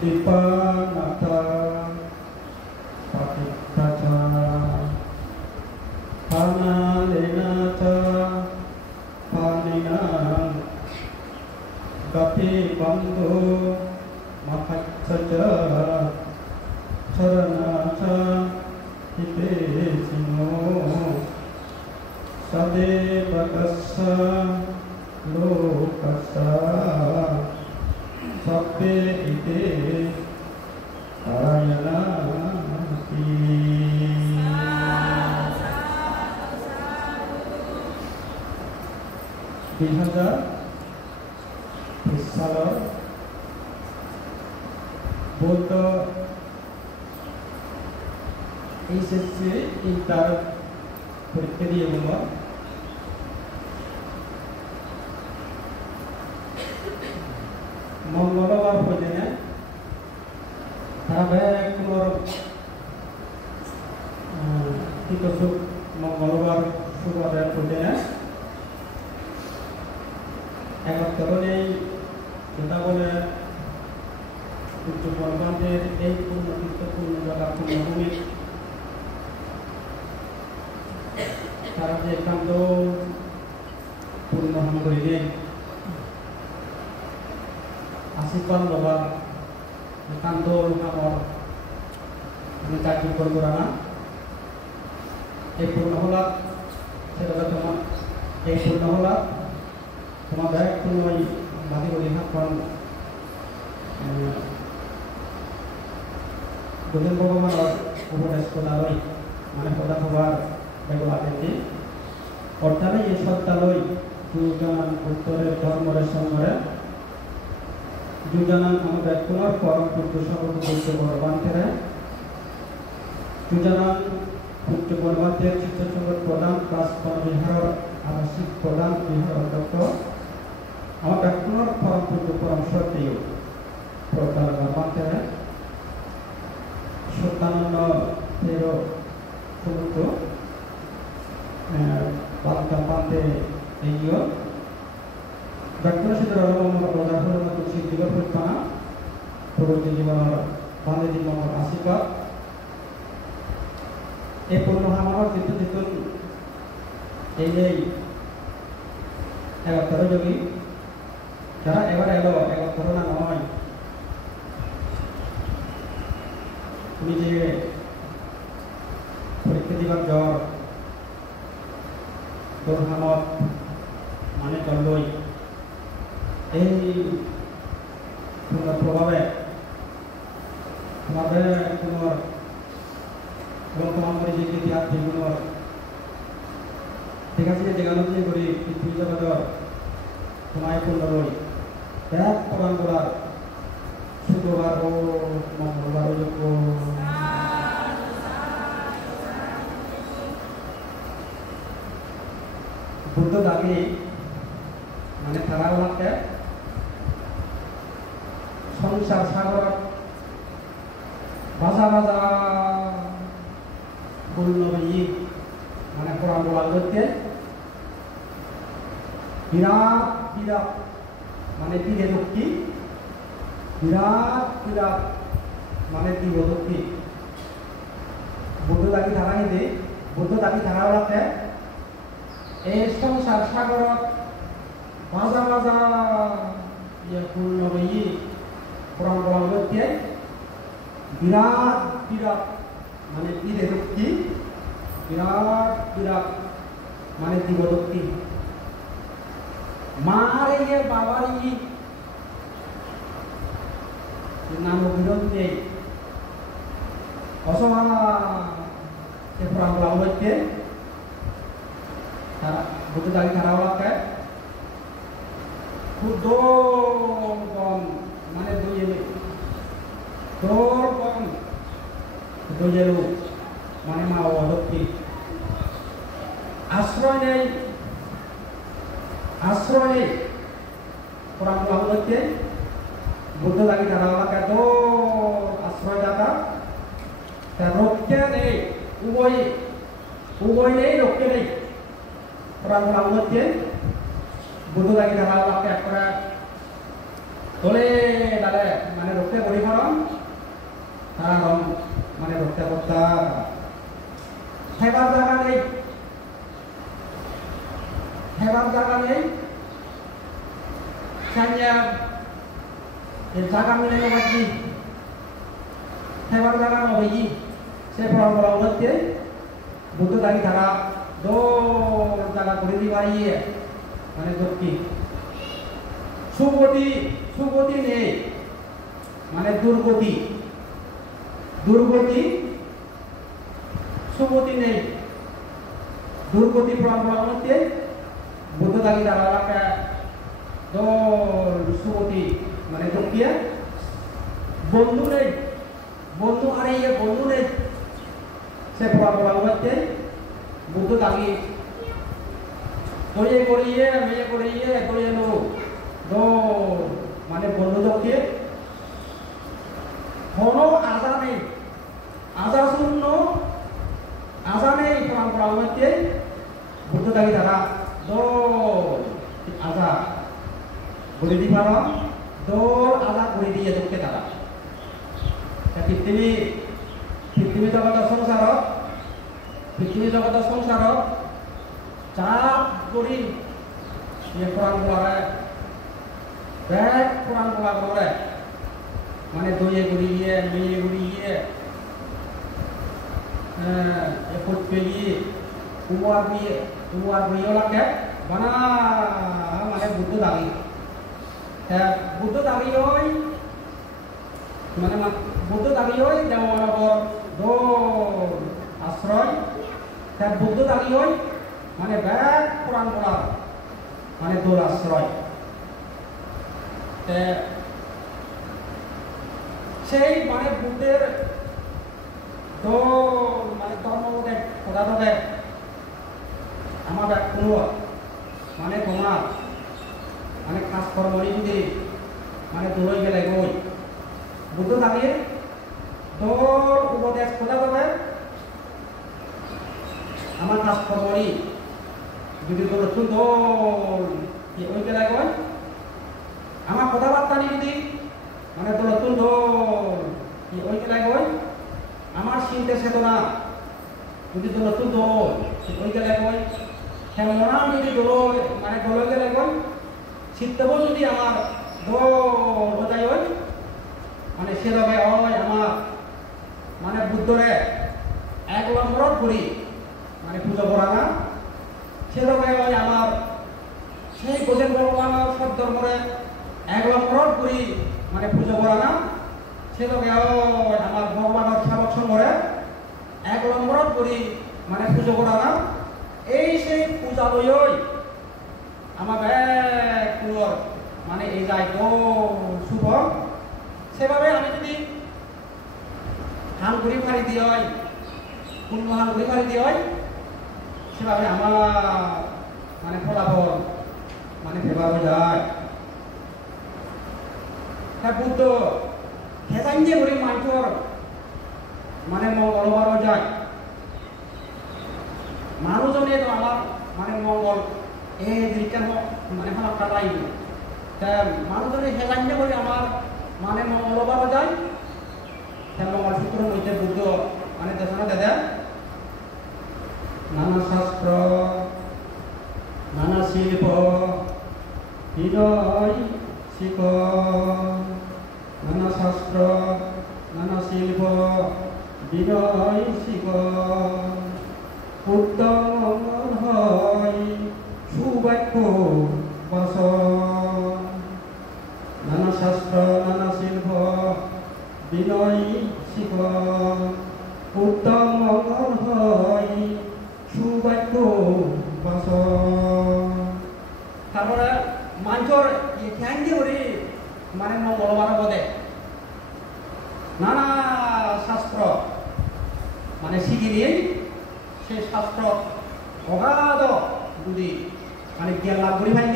Dipanata Patittaca Panalenata Panina Gati Bandhu Mahaccaca Charanaca Hidesino Sadevagassa Lokassa Sabbe ite Arayanati Bihaja Salar Boto SSC Inter Perikedi Umma Mongolawar pojanya ধারাবাহিক কোন কিছু মঙ্গলবার শুক্রবার পজanya একত্রে যেটা বলে উচ্চ পর্বতের এই পূর্ণ জায়গা পূর্ণভূমি তারা যে একান্ত পূর্ণ হাম করিলে Asipan bawa kantor kamar mencari pergurana purnahola sebagai teman purnahola teman baik tunai mati melihat kon Gulen Bhagavan উপরে সদালয় মানে পদা হবার ব্যবহার এটি অর্থাৎ এই সত্তালয় দুজন উত্তরের ধর্মের সঙ্গে Jujanan আমাদের পুনর পরম পুত্র সর্বপুত্র বর্বান্তেরে Jujanan পুত্র বর্বান্তের চিত্তসঙ্গত প্রদান ক্লাস বিহার আবাসিক প্রদান বিহার অধ্যক্ষ আমাদের পুনর পরম পুত্র পরম সত্যীয় প্রদান বর্বান্তেরে সত্যানন্দ তেরো সমুদ্র বালকাপান্তে এইও Doctor Sidra Rama Pradhan Rama Tusi Diga Pratana Purwati Jiwana Bande di Mama Asika Purno Hamara Titu Titu Ei Egattara Jogi Cara ebar elo egattara na noy Tumi je Porikha dibar jor Dorhamot Mane Kalloi এই প্রভাবে তোমাদের তোমার তোমার যে ইতিহাস যেগুলো ঠিক আছে যেগুলো যে করি পৃথিবী জগৎ তোমায় পূর্ণ রই এক প্রমাণ করার শুক্রবার ও মঙ্গলবার যোগ্য বুদ্ধ দাবি মানে তারা ওনাকে সংসার সাগর ভাষা ভাষা পূর্ণবয়ী মানে কোরআন বলা করতে বিরাট বিরাট মানে তীরে দক্ষি বিরাট বিরাট মানে তীর দক্ষি বুদ্ধ দাবি ধারা হিন্দে বুদ্ধ দাবি ধারা ওলাতে এই সংসার সাগর ভাষা ভাষা ইয়ে পূর্ণবয়ী কোরআন বলা করতে বিরাট বিরাট মানে তীরে দক্ষি বিরাট বিরাট মানে দিবদক্ষি মারে ইয়ে বাবার ই নাম বিরন্তে অসমানা সে কোরআন বলা করতে তারা বুদ্ধ দাবি তারা ওলাকে Kudon mana doyelu, dorban doyelu mana mau adopti. Asroy orang tua muda butuh lagi darah lagi do asroy data. Teroknya nih, uboi nih roknya nih orang tua muda butuh lagi darah lagi akra. Tole dale mana roknya beri orang জায়গা মিলে নাকি Haber জায়গা নবী সে পরম্পরা মধ্যে বুদ্ধ দাঁড়িয়ে তারা দৌড় জায়গা করে দিবাইয়ে মানে দক্ষিণ সুগতি সুগতি নেই মানে দুর্গতি দুর্গতি সুগতি নেই দুর্গতি পরম্পরা মধ্যে বুদ্ধ দাঁড়িয়ে তারা এলাকা দৌড় সুগতি মানে দক্ষিণ বন্ধু নেই বন্ধু হারিয়ে বন্ধু নেই সে পরম্পরা মধ্যে বুদ্ধ দাঁড়িয়ে করিয়ে করিয়ে মেয়ে করিয়ে করিয়ে নো দো মানে বন্ধুদেরকে কোনো আজা নেই আজা শূন্য আজা নেই পরম্পরা মধ্যে বুদ্ধ দাঁড়িয়ে তারা দো আজা বলে দি পার দোর আজা করে দিয়ে দেখতে তারা পৃথিবী পৃথিবী জগত সংসার পৃথিবী জগত সংসার চাপ করি কোরআন পড়ে ব্যাগ কোরআন পড়া করে মানে দইয়ে গুড়িয়ে মেয়ে গুড়িয়ে করতে গিয়ে উয়ার বিয়ে লাগে বানা মানে বুদ্ধ দাবি বুদ্ধ দাবি ওই মানে বুদ্ধ দাবি ওই দেওয়ার আশ্রয় বুদ্ধ দাবি ওই মানে ব্যাগ কোরআন পড়া মানে দোর আশ্রয় সেই মানে বুদ্ধের মানে ধর্মবোধে খোদা দেবে আমার কোনো মানে তোমার মানে খাস কর্মী যদি মানে দূরে গেলে গই বুদ্ধ দাঁড়িয়ে দোর উপদেশ খোদা দেবে আমার খাস কর্মী যদি তোর সুন্দর ওই গেলে গই আমার কথাবার্তা নিয়ে যদি মানে তোর সুন্দর ওই গেলে গই আমার চিন্তা চেতনা যদি তোর সুন্দর ওই গেলে গই হেমনাম যদি দোল মানে দোল গেলে গই চিত্তব যদি আমার দোল বোঝাই ওই মানে সেভাবে হয় আমার মানে বুদ্ধরে এক নম্বর করি মানে পুজো করা না সেভাবে হয় আমার সেই গোজেন ভগবান সব ধর্মরে এক নম্বর করি মানে পুজো করা না সেভাবে হয় আমার ভগবানের সেবক সঙ্গরে এক নম্বর করি মানে পুজো করা না এই সেই পূজা লই আমার ব্যাগ মানে এই যাই তো শুভ সেভাবে আমি যদি হাম ঘুরি ফাড়ি দিয়ে হয় কোন হাম ঘুরি ফাড়ি দিয়ে হয় সেভাবে আমার মানে ফলাফল মানে ফেভার যায় বুদ্ধ হেজাইঞ্জে ঘুরি মানুষের মানে মঙ্গলবারও যায় মানুষজনে তো আমার মানে মঙ্গল এই দিকটা মানে আমার কাটাই মানুষজনে হেজাইঞ্জে ঘুরি আমার মানে মঙ্গলবারও যায় মঙ্গল সূত্র মধ্যে বুদ্ধ মানে দেশনা দেয় নানা শাস্ত্র নানা শিল্প হৃদয় শিখ নানা শাস্ত্র নানা শিল্প হৃদয় শিখ উত্তম হয় সুবাক্য বাস নানা শাস্ত্র নানা শিল্প বিনয় শিখ উত্তম হয় সুবাক্য বাস তারপরে মানুষের ধ্যান দিয়ে মানে মঙ্গলবার বোধে নানা শাস্ত্র মানে শিখি নিয়ে সেই শাস্ত্র অগাধ যদি মানে জ্ঞান লাভ করি ভাই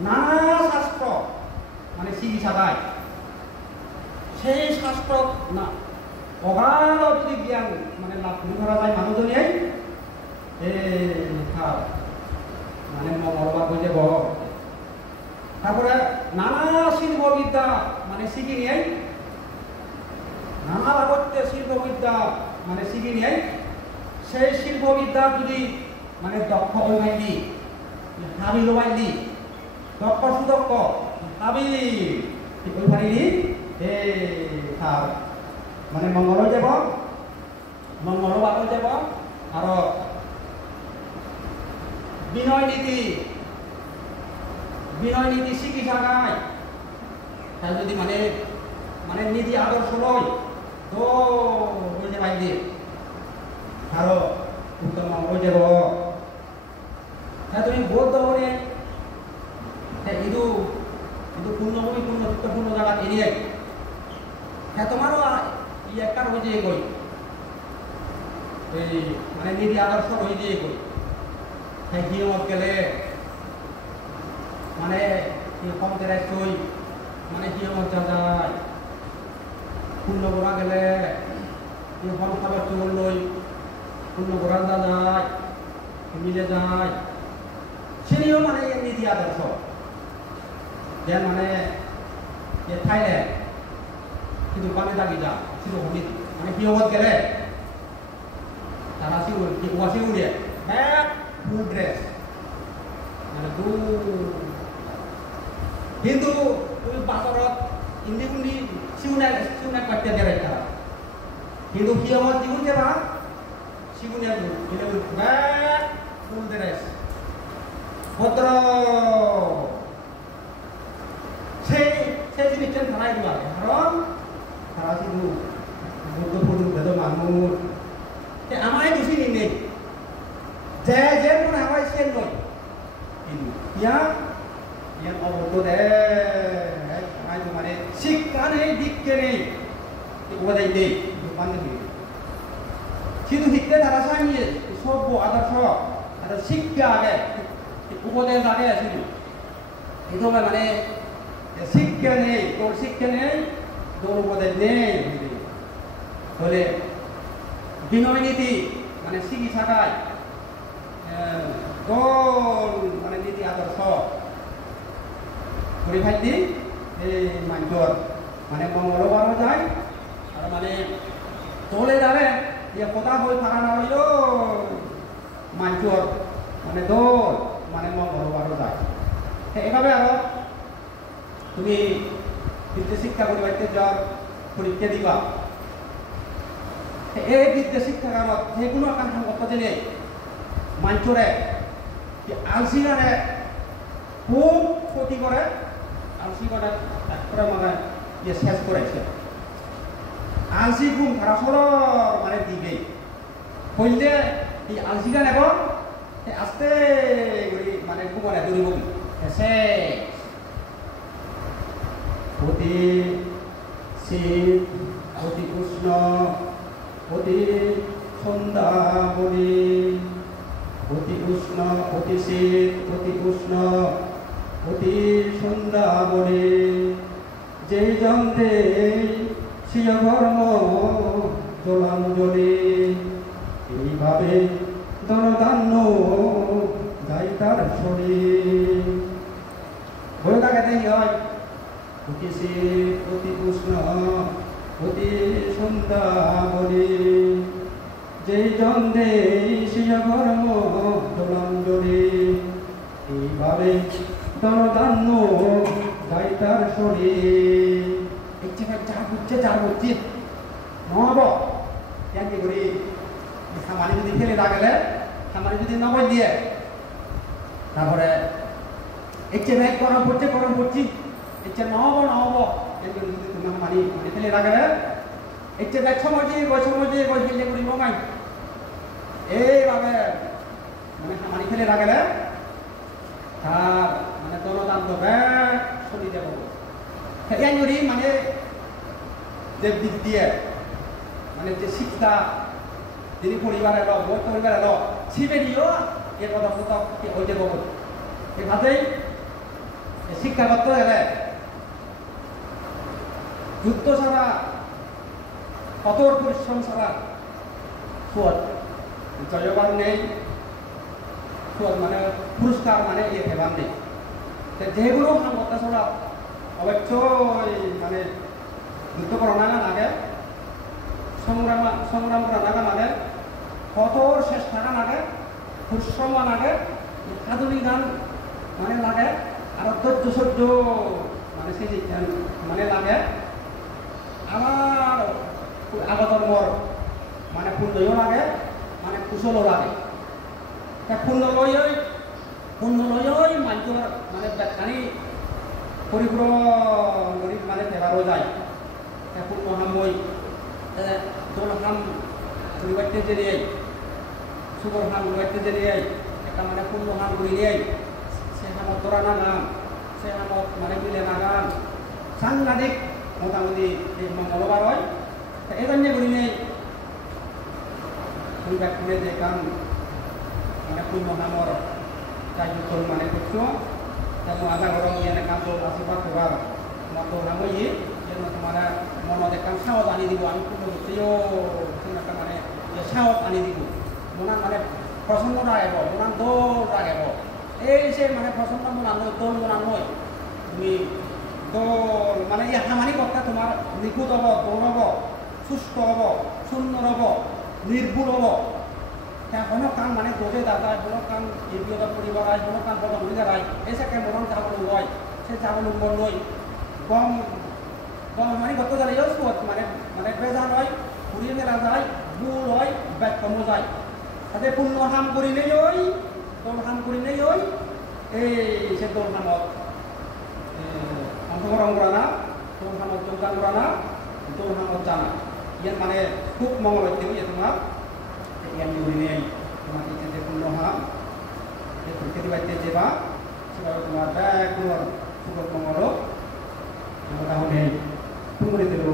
নানা শাস্ত্র মানে শিখি সাদায় সেই শাস্ত্র না অগাধ যদি জ্ঞান মানে লাভ করি করা যায় মানুষজনে মানে মঙ্গলবার বইতে বহ তারপরে নানা শিল্পবিদ্যা মানে শিখি নিয়ে নানা ভাগতে শিল্পবিদ্যা মানে শিখি নিয়ে সেই শিল্পবিদ্যা যদি মানে দক্ষ হাবি লোবাইলি দক্ষ সুদক্ষ হাবি ওই ফারিলি তার মানে মঙ্গল যাব মঙ্গলবার যাব আর বিনয় নীতি শিখি থাকায় তাই যদি মানে মানে নীতি আদর্শ লয় তো ওই যে বাইরে আরো উত্তম মঙ্গল যাব তুমি বৌদ্ধ ধর্মে ইদু পূর্ণভূমি পূর্ণ জায়গা এরিয়ায় হ্যাঁ তোমারও একটা রয়েছে কই এই মানে নীতি আদর্শ রয়েছে কই হ্যাঁ হিমত গেলে মানে কমতে রাখছই মানে হিমত যা যায় পূর্ণ গোড়া গেলে হল খাবার চল লই পূর্ণ গোড়া যা যায় মিলে যায় সেটিও মানে নীতি আদর্শ যেন মানে থাইল্যান্ড কিন্তু বানে দাবি যা ছিল মানে হিমত গেলে তারা ওয়াশে উড়ে হ্যাঁ ফুল ড্রেস মানে কিন্তু তুমি বাজারত ইন্দি কুন্দি সিউনাই কাটতে দেয় তারা কিন্তু হিমত দিগুন যাবা সিগুনে হ্যাঁ ফুল ড্রেস ভদ্র সেই জিনিসটা ধারাই দিবা কারণ তারা শুধু বুদ্ধ বেদ মানুষ আমায় দোষী নেই যে মনে হয় সে নয় কিন্তু ইয়ান অবদ্ধ দেয় মানে শিক্ষা নেই দিককে নেই ওদের নেই শুধু শিখতে তারা চাইনি সভ্য আদর্শ শিক্ষা আগে উপদেশ আগে শুধু কিন্তু মানে শিক্ষা নেই তোর উপদেশ নেই তাহলে বিনয় নীতি মানে শিখি থাকায় দল মানে নীতি আদর্শ করে ভাইতি এই মাঞ্চর মানে মঙ্গলবারও যায় আর মানে দলে যাবে ইয়ে কথা হয়ে ফাঁকা না হইল মাঞ্চর মানে দল মানে মঙ্গলবারও যায় এইভাবে আরো তুমি বিদ্যা শিক্ষা পরিবারতে যাওয়ার পরীক্ষা দিবা এই বিদ্যা শিক্ষা কামত যেকোনো একটা কথা জেনে মাঞ্চরে আলসিগারে খুব ক্ষতি করে আলসিগারে একটা মানে ইয়ে শেষ করেছে আলসি গুণ খারাপ মানে দিবে হইলে এই আলসিগা নেব আস্তে করে মানে গুমনে দৌড়িব শেষ অতি শীত অতি উষ্ণ অতি সন্ধ্যা বলি অতি উষ্ণ অতি শীত অতি উষ্ণ অতি সন্ধ্যা বলি যেই যন্ত্রে সিয় ধর্ম জলাঞ্জলি এইভাবে দনদান্য গাই তার শরীর বলে থাকে দেখি হয় অতি শীত অতি উষ্ণ অতি সন্ধ্যা বলি যেই জন্যে সিয় ধর্ম জলাঞ্জলি এইভাবে দনদান্য গাই তার শরীর চার হচ্ছে নহব কেমনি করি খামারি যদি ফেলে না গেলে খামারি যদি নবই দিয়ে তারপরে ইচ্ছে ভাই গরম পড়ছি ইচ্ছে নহব কেমনি যদি তুমি খামারি মানে ফেলে না গেলে ইচ্ছে ভাই সময় ফেলে করি নমাই এইভাবে মানে খামারি ফেলে না গেলে তার মানে দনদান্ত ব্যাগ চলি যাব এই মানে যে বিদ্যা মানে যে শিক্ষা যিনি পরিবারে এলো বৌদ্ধ পরিবার এলো ছিবে দিও এ পদার্থ ওই যে বল এই ভাবেই শিক্ষা করতে গেলে যুদ্ধ ছাড়া কঠোর পরিশ্রম ছাড়া সুদ জয়বান নেই সুদ মানে পুরস্কার মানে ইয়ে ফেবার নেই যেগুলো করতে ছাড়া অবশ্যই মানে যুদ্ধ করা লাগে সংগ্রাম করা লাগে কঠোর চেষ্টা লাগে পরিশ্রম লাগে আধুনিক গান মানে লাগে আর ধৈর্য সহ্য মানে সেই মানে লাগে আমার আগতর মর মানে পুণ্যও লাগে মানে কুশলও লাগে তা পুণ্য লই মানুষের মানে বেখানি পরিপূর্ণ মানে ফেরারও যায় তা পুণ্য হামই দোল হাম পরিবারতে যে সুগর হাম পরিবারতে যে একটা মানে পুণ্য হাম ঘুরিয়ে সে হামত তোরা না গান সে হামত মানে মিলে না গান সাংঘাতিক মোটামুটি এই মঙ্গলবার হয় এই জন্য ঘুরিয়ে পরিবারতে যে গান মানে পুণ্য হামর কার্যক্রম মানে করছো তেমন আধা গরম ইয়ে কাম তো আশীর্বাদ করার মতো হামই যেন তোমার মনত একদম সাহস আনি দিব আমি পুণ্য করছিও একটা মানে সাহস আনি দিব মনান মানে প্রসন্ন রাখব মনান দৌড় রাখব এই সে মানে প্রসন্ন মনান নয় দৌড় মনান নয় তুমি দৌড় মানে এই হামানি কথা তোমার নিখুঁত হব দৌড় হব সুস্থ হব সুন্দর হব নির্ভুল হব কোনো কাম মানে দৌড়ে দাদায় কোনো কাম এবিয়ত পরিবার আয় কোনো কাম বড় ভূমিকা রায় এই সে মনন যাবলো হয় সে যাবলো নয় গম গম মানে কত জায়গায় সুত মানে মানে বেজান হয় ঘুরিয়ে মেলা যায় ভুল হয় ব্যাগ কমো যায় তাতে পূর্ণ হাম করি নেই ওই দোল হাম করি নেই ওই এই সে দোল হামত অংশগ্রহণ করা না দোল হামত যোগদান করা না দোল হামত জানা ইয়ার মানে খুব মঙ্গল হইতে ইয়ে তোমার ইয়ার নিউরি নেই তোমার যে পূর্ণ হাম খেতে বাড়িতে যেবা সেভাবে তোমার ব্যাগ তোমার সুগত মঙ্গল তাহলে তুমি দিল